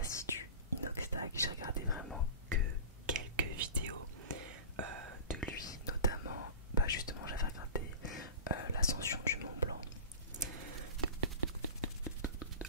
assidu Inoxtag. J'ai regardé vraiment que quelques vidéos de lui, notamment, justement j'avais regardé l'ascension du Mont Blanc.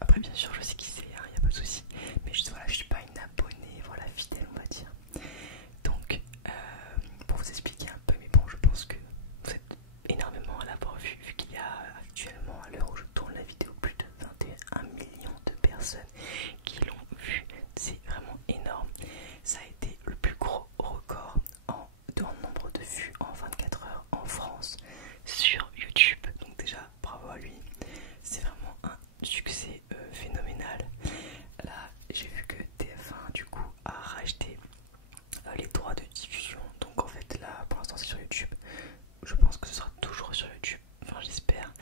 Après bien sûr je sais qui c'est, hein, y a pas de souci, mais juste voilà, je suis pas une abonnée, voilà, fidèle on va dire. Donc pour vous expliquer un peu, mais bon je pense que vous êtes énormément à l'avoir vu qu'il y a actuellement, à l'heure où je tourne la vidéo, plus de 21 millions de personnes qui l'ont vu. C'est vraiment énorme. Ça a été le plus gros record en nombre de vues en 24 heures en France sur YouTube. Donc déjà bravo à lui. C'est vraiment un succès phénoménal. Là j'ai vu que TF1 du coup a racheté les droits de diffusion. Donc en fait là pour l'instant c'est sur YouTube. Je pense que ce sera toujours sur YouTube. Enfin j'espère.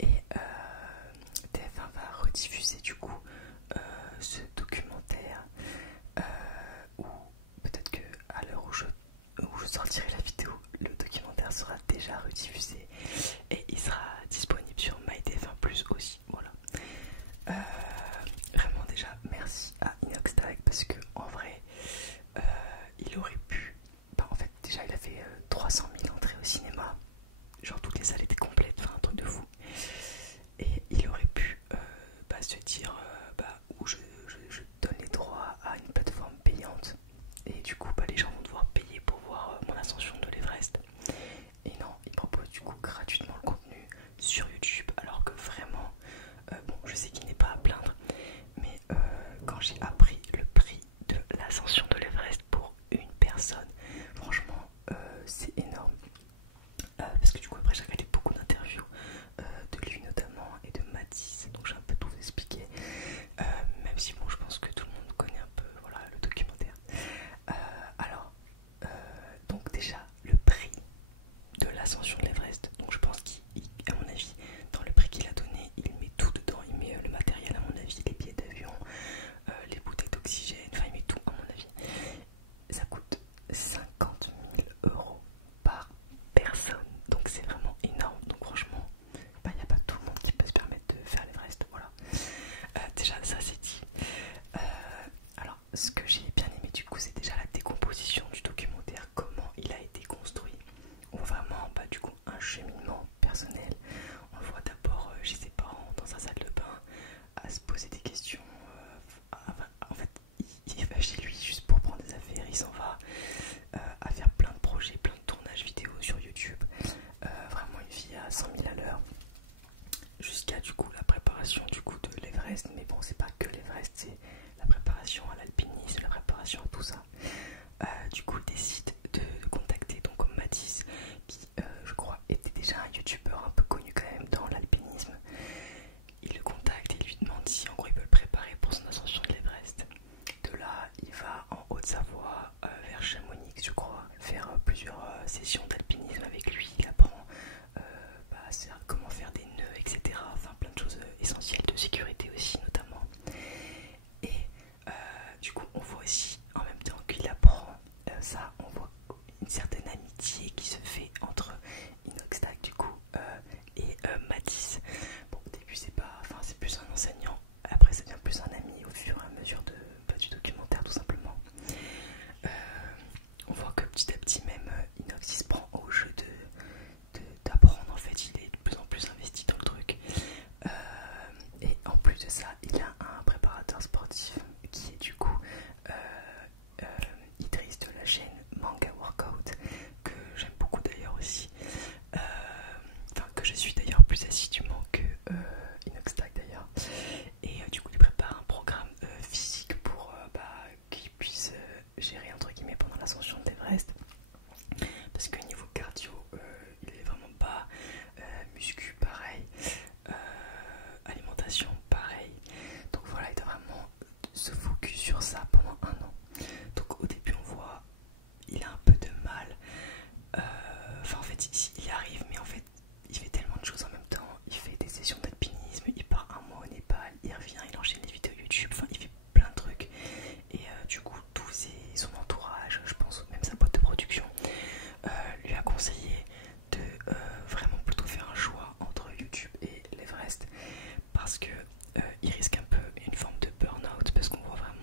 Et TF1 va rediffuser du coup ce documentaire ou peut-être que à l'heure où je sortirai la vidéo, le documentaire sera déjà rediffusé et il sera disponible sur MyTF1+ aussi. Voilà. Vraiment déjà merci à Inoxtag parce que en vrai il aurait pu. En fait déjà il a fait 300 000 entrées au cinéma. Genre toutes les salles étaient complètes, enfin un truc de fou. Et il aurait pu se dire où je donne les droits à une plateforme payante. Et du coup les gens vont devoir payer pour voir mon ascension de l'Everest. Et non, il propose du coup gratuitement le contenu sur YouTube. Alors que vraiment, bon je sais qu'il n'est pas à plaindre. Mais quand j'ai appris le prix de l'ascension de l'Everest pour une personne, franchement c'est énorme. Parce que du coup après j'ai regardé beaucoup d'interviews de lui notamment et de Mathis, donc j'ai un peu tout expliqué, même si bon je pense que tout le monde connaît un peu voilà, le documentaire. Alors donc déjà le prix de l'ascension de l'Everest, donc je pense qu'à mon avis dans le prix qu'il a donné il met tout dedans, il met le matériel à mon avis, les billets d'avion, les bouteilles d'oxygène, enfin il met tout à mon avis. Ça coûte 50 000 € par personne, donc c'est vraiment énorme. Donc franchement il n'y a pas tout le monde qui peut se permettre de faire l'Everest, voilà. Déjà ça c'est dit. Alors ce que j'ai bien aimé du coup c'est déjà la décomposition du documentaire, comment il a été construit. On voit vraiment du coup un cheminement personnel. On le voit d'abord chez ses parents dans sa salle de bain à se poser des questions. En fait il va chez lui juste pour prendre des affaires, il s'en va à faire plein de projets, plein de tournages vidéo sur YouTube. Vraiment une vie à 100 000 à l'heure, jusqu'à du coup la préparation du coup de l'Everest. Mais bon c'est pas que l'Everest, c'est la préparation à l'alpinisme, la préparation à tout ça. Du coup il décide de contacter donc Mathis qui je crois était déjà un youtubeur un peu connu quand même dans l'alpinisme. Il le contacte et lui demande si en gros il peut le préparer pour son ascension de l'Everest. De là il va en Haute-Savoie vers Chamonix je crois, faire plusieurs sessions d'alpinisme avec lui. Il apprend comment faire des nœuds, etc. Enfin plein de choses essentielles de sécurité aussi notamment. Et du coup on voit aussi en même temps qu'il apprend ça, on voit une certaine amitié qui se fait entre Inoxtag du coup et Mathis. Bon au début c'est pas, enfin c'est plus un enseignant, après ça devient plus un ami au fur et à mesure du documentaire tout simplement. On voit que petit à petit même Inox il se prend au jeu d'apprendre, en fait il est de plus en plus investi dans le truc. Et en plus de ça il a un préparateur sportif qui est du coup Idriss de la chaîne Manga Workout, que j'aime beaucoup d'ailleurs aussi, enfin que je suis d'ailleurs plus assidûment que Inoxtag d'ailleurs. Et du coup il prépare un programme physique pour qu'il puisse gérer entre guillemets pendant l'ascension de l'Everest, parce que niveau cardio il est vraiment bas, muscu pareil, alimentation pareil. Donc voilà, il doit vraiment se focus sur ça pendant un an. Donc au début on voit il a un peu de mal, enfin en fait il y arrive, mais en fait il fait tellement de choses en même temps. Il fait des sessions d'alpinisme, il part un mois au Népal, il revient, il enchaîne les vidéos YouTube, enfin il fait plein de trucs. Et du coup son entourage, je pense même sa boîte de production, lui a conseillé de vraiment plutôt faire un choix entre YouTube et l'Everest, parce que il risque un peu une forme de burn-out, parce qu'on voit vraiment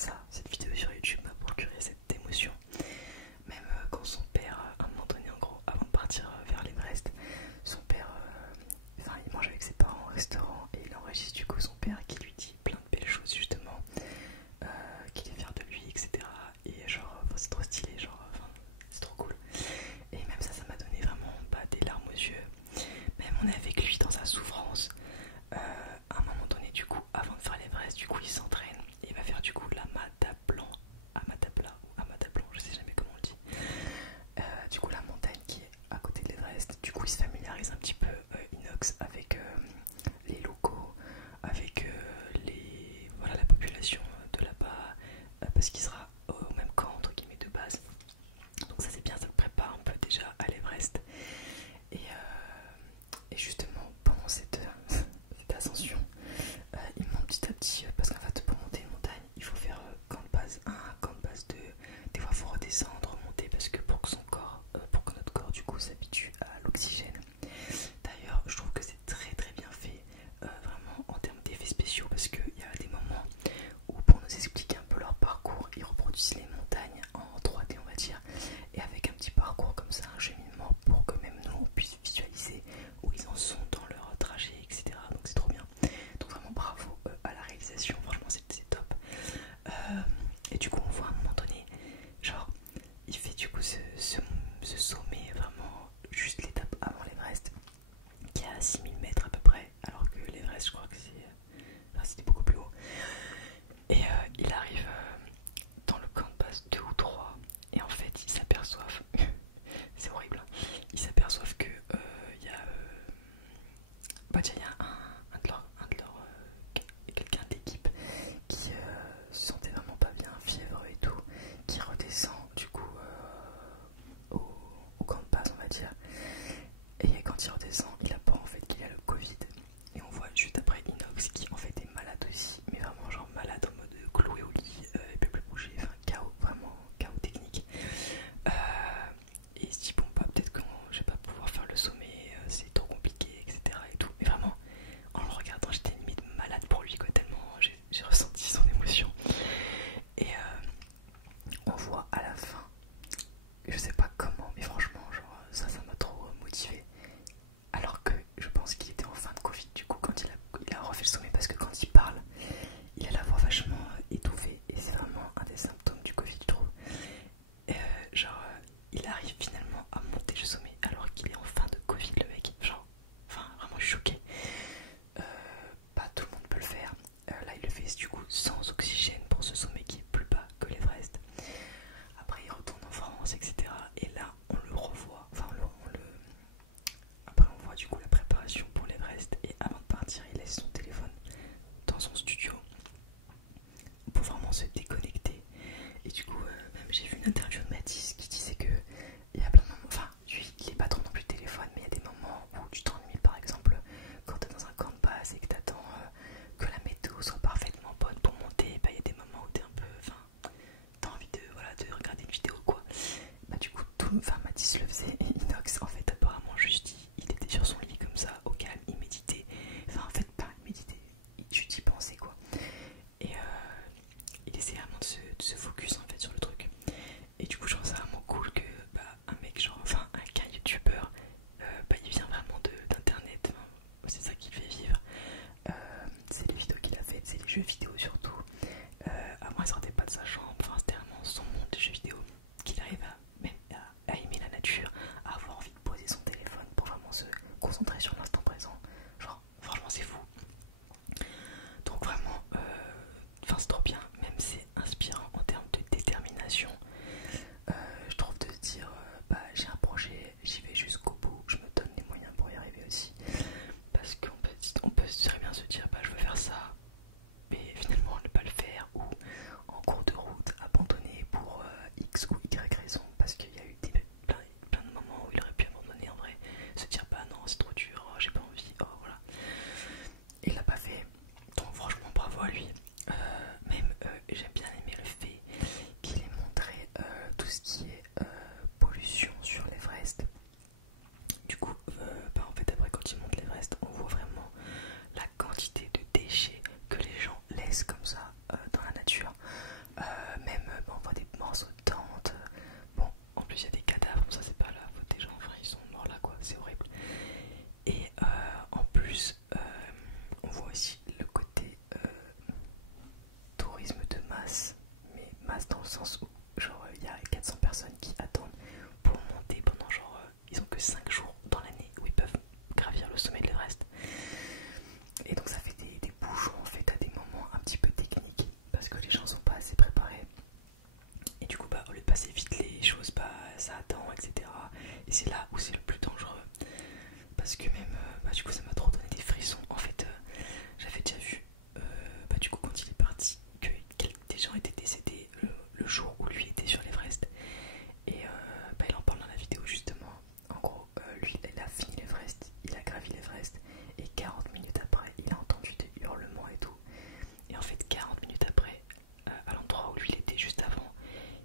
ça, cette vidéo sur YouTube m'a procuré cette émotion. Même quand son père, à un moment donné en gros, avant de partir vers l'Everest, son père, il mange avec ses parents au restaurant et il enregistre du coup son père qui lui dit plein de belles choses justement, qu'il est fier de lui, etc. Et genre, c'est trop stylé, genre, c'est trop cool. Et même ça m'a donné vraiment des larmes aux yeux. Même on est avec lui dans sa souffrance. À un moment donné, du coup, avant de faire l'Everest, du coup, il s'entraîne. Et il va faire du coup Amatapla ou Amataplan, je sais jamais comment on le dit. Du coup, la montagne qui est à côté de l'Everest. Du coup, il se familiarise un petit peu, Inox, avec les locaux, avec la population de là-bas, parce qu'il sera au même camp entre guillemets de base. Donc ça c'est bien, ça le prépare un peu déjà à l'Everest. Et justement pendant cette ascension, il monte petit à petit, parce qu'en fait pour monter une montagne il faut faire camp de base 1, camp de base 2, des fois il faut redescendre, remonter, parce que pour que notre corps du coup s'habitue à l'oxygène. D'ailleurs je trouve que c'est très très bien fait, vraiment en termes d'effets spéciaux, parce qu'il y a des moments où pour nous expliquer un peu leur parcours, ils reproduisent les montagnes en 3D on va dire, et avec un petit parcours comme ça, un cheminement pour que même nous on puisse visualiser où ils en sont dans leur trajet, etc. Donc c'est trop bien. Donc vraiment bravo à la réalisation, franchement c'est top. Et du coup on voit à un moment donné, genre il fait du coup ce sommet, vraiment juste l'étape avant l'Everest, qui est à 6000 mètres à peu près, alors que l'Everest je crois que c'était beaucoup plus haut. Et il arrive dans le camp de base 2 ou 3, et en fait ils s'aperçoivent, c'est horrible, hein, ils s'aperçoivent que il y a quelqu'un de l'équipe qui se sentait vraiment pas bien, fièvre et tout, qui redescend du coup au camp de base on va dire. Et quand il redescend, il apprend en fait qu'il a le Covid. Et on voit juste après Inox qui en fait est malade aussi, mais vraiment genre malade en mode cloué au lit, il peut plus bouger, enfin chaos, vraiment chaos technique. Et il se dit bon bah peut-être que je vais pas pouvoir faire le sommet, c'est trop compliqué, etc. et tout. Mais vraiment, en le regardant, j'étais limite malade pour lui quoi, tellement j'ai ressenti son émotion. Et on voit à la fin, je sais pas comment, mais franchement genre ça m'a trop motivé. Alors que je pense qu'il était en fin de Covid du coup quand il a refait le sommet, parce que quand il parle, il a la voix vachement étouffée, et c'est vraiment un des symptômes du Covid je trouve. Il arrive finalement à monter le sommet alors qu'il est en fin de Covid le mec, genre, enfin vraiment je suis choquée. Pas tout le monde peut le faire. Là il le fait du coup sans oxygène pour ce sommet qui est plus bas que l'Everest. Après il retourne en France, etc. Et là on le revoit, après on voit du coup la préparation pour l'Everest, et avant de partir il laisse son téléphone dans son studio pour vraiment se déconnecter. Et du coup même j'ai vu une interview de Mathis qui disait que il y a plein de moments, enfin lui il est pas trop non plus téléphone, mais il y a des moments où tu t'ennuies, par exemple quand t'es dans un camp de base et que t'attends que la météo soit parfaitement bonne pour monter, il y a des moments où t'es un peu, t'as envie de regarder une vidéo quoi. Du coup Mathis le faisait, et Inox en fait apparemment juste il était sur son lit comme ça au calme, il méditait, en fait pas méditer, juste y penser quoi. Et il essayait vraiment de se focus en fait sur le truc. Et du coup je trouve ça vraiment cool que un mec qu'un youtubeur, il vient vraiment d'internet, c'est ça qui le fait vivre. C'est les vidéos qu'il a faites, c'est les jeux vidéo surtout. Avant il sortait pas de sa chambre, c'était vraiment son monde de jeux vidéo, qu'il arrive à aimer la nature, à avoir envie de poser son téléphone pour vraiment se concentrer sur l'instant présent. Genre franchement c'est fou. Donc vraiment c'est trop bien, même c'est inspirant en termes de détermination. Je trouve, de se dire j'ai un projet, j'y vais jusqu'au bout, je me donne les moyens pour y arriver aussi. Parce qu'on peut très bien se dire je veux faire ça, mais finalement c'est là où c'est le plus dangereux. Parce que même, du coup ça m'a trop donné des frissons. En fait, j'avais déjà vu, du coup quand il est parti, que des gens étaient décédés le jour où lui était sur l'Everest. Et il en parle dans la vidéo justement. En gros, lui il a fini l'Everest, il a gravi l'Everest. Et 40 minutes après, il a entendu des hurlements et tout. Et en fait 40 minutes après, à l'endroit où lui il était juste avant,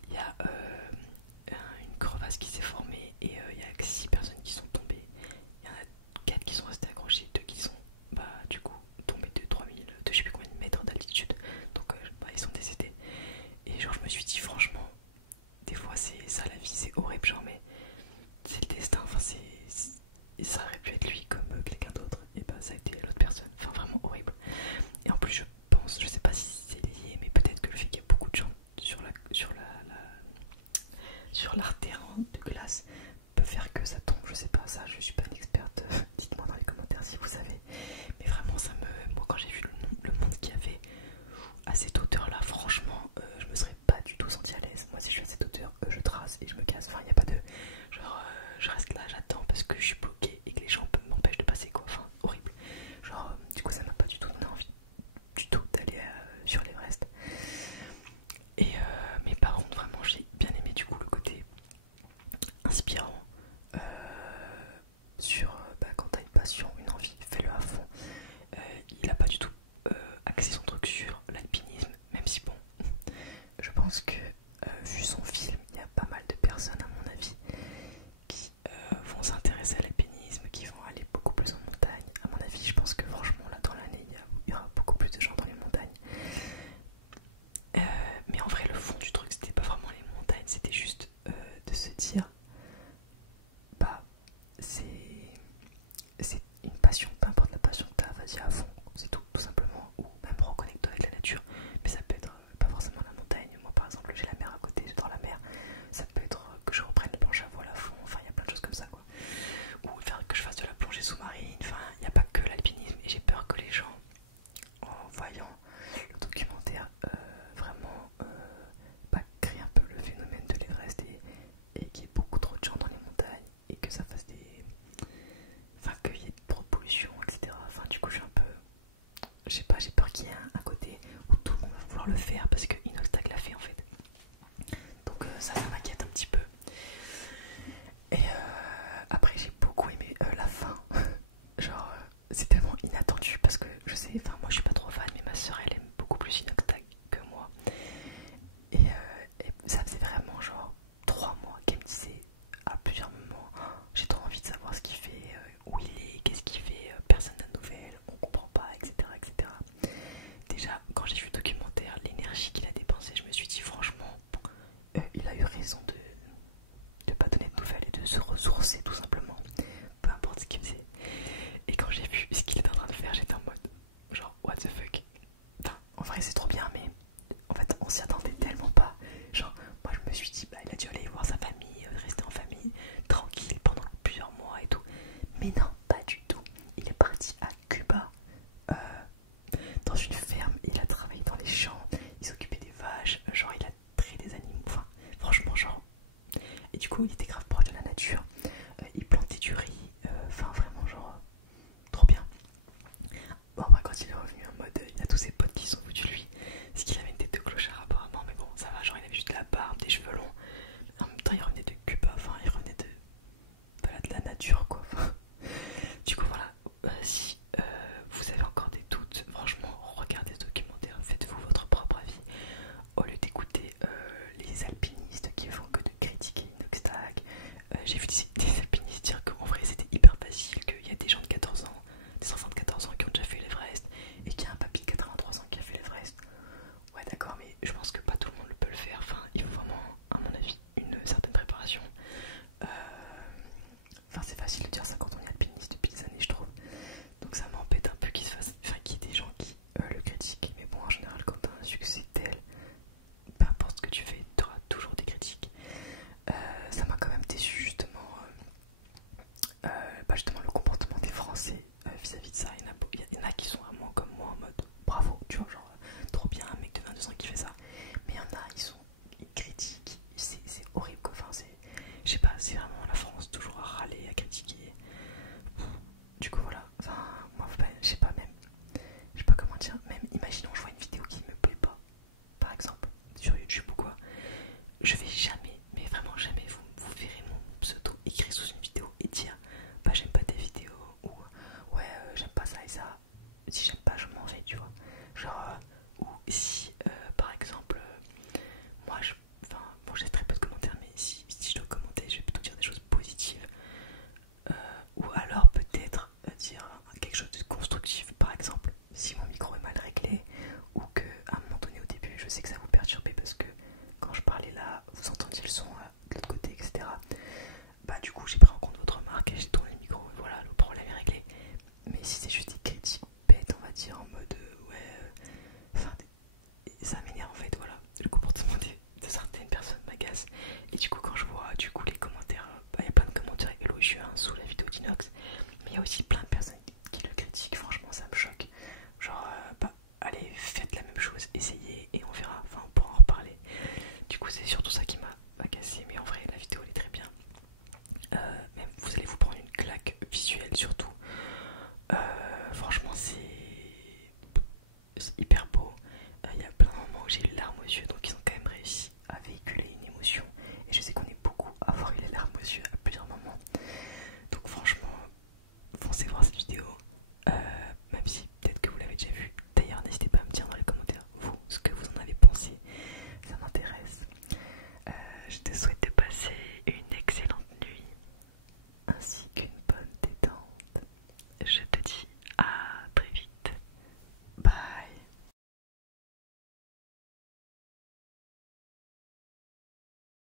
il y a une crevasse qui s'est formée. Et il y a 6 personnes qui sont tombées. Il y en a 4 qui sont restés accrochés, 2 qui sont du coup tombés de 3000, de je sais plus combien de mètres d'altitude. Donc ils sont décédés. Et genre je me suis dit franchement, des fois c'est ça la vie, c'est horrible genre, mais c'est le destin, enfin ça aurait pu être lui comme quelqu'un d'autre, et ça a été l'autre personne, enfin vraiment horrible. Et en plus je pense, je sais pas si c'est lié, mais peut-être que le fait qu'il y a beaucoup de gens sur l'artère de glace peut faire que ça tombe, je sais pas, ça je suis pas une experte, dites-moi dans les commentaires si vous savez. Mais vraiment moi quand j'ai vu le monde qu'il y avait à cette hauteur là, franchement je me serais pas du tout senti à l'aise. Moi si je suis à cette hauteur, je trace et je me casse, enfin il n'y a pas de genre je reste là, j'attends parce que je suis bloqué et que les gens m'empêchent de passer quoi, enfin horrible. Genre du coup ça m'a pas du tout donné envie du tout d'aller sur l'Everest. Et mais par contre vraiment j'ai bien aimé du coup le côté inspirant sur quand t'as une passion, une envie, fais-le à fond. Il a pas du tout axé son truc sur l'alpinisme, même si bon, je pense que vu son film, il y a pas mal de personnes à mon avis qui vont s'intéresser à l'alpinisme, qui vont aller beaucoup plus en montagne. À mon avis, je pense que franchement là dans l'année, il y aura beaucoup plus de gens dans les montagnes. Mais en vrai, le fond du truc, c'était pas vraiment les montagnes, c'était juste de se dire, c'est une passion, peu importe la passion que t'as, vas-y à fond, c'est tout simplement. Ou même reconnecte-toi avec la nature, mais ça peut être pas forcément la montagne. Moi par exemple, j'ai la mer à côté, j'adore la mer. Ça peut être que je reprenne le planche à voile à fond, enfin il y a plein de choses comme ça quoi. Ou faire que je fasse de la plongée sous-marine, enfin il n'y a pas que l'alpinisme. Et j'ai peur que les gens, en voyant le documentaire, vraiment créent un peu le phénomène de l'Everest et qu'il y ait beaucoup trop de gens dans les montagnes et que ça fasse des... Enfin qu'il y ait trop de pollution, etc. Enfin du coup je suis un peu... Je sais pas, j'ai peur qu'il y ait un côté où tout le monde va vouloir le faire parce que Inoxtag l'a fait en fait. Donc ça m'inquiète un petit peu. Et après j'ai beaucoup aimé la fin. Genre c'est tellement inattendu parce que je sais, enfin moi je suis pas trop fan, mais ma soeur elle aime beaucoup plus Inoxtag que moi. Et ça faisait vraiment genre 3 mois qu'elle me disait à plusieurs moments, j'ai trop envie de savoir ce qu'il fait, où il est, qu'est-ce qu'il fait, personne n'a de nouvelles, on comprend pas, etc. etc. Déjà quand j'ai vu le documentaire, l'énergie qu'il a dépensée, je me suis dit franchement il a eu raison de pas donner de nouvelles et de se ressourcer tout simplement, peu importe ce qu'il faisait. Et quand j'ai vu ce qu'il était en train de faire, j'étais en mode genre what the fuck. Enfin, en vrai c'est trop bien, mais en fait on s'y attendait tellement pas. Genre moi je me suis dit il a dû aller voir sa famille, rester en famille tranquille pendant plusieurs mois et tout. Mais non, pas du tout. Il est parti à Cuba, dans une ferme, il a travaillé dans les champs, il s'occupait des vaches, genre il a traité des animaux, enfin franchement genre. Et du coup il était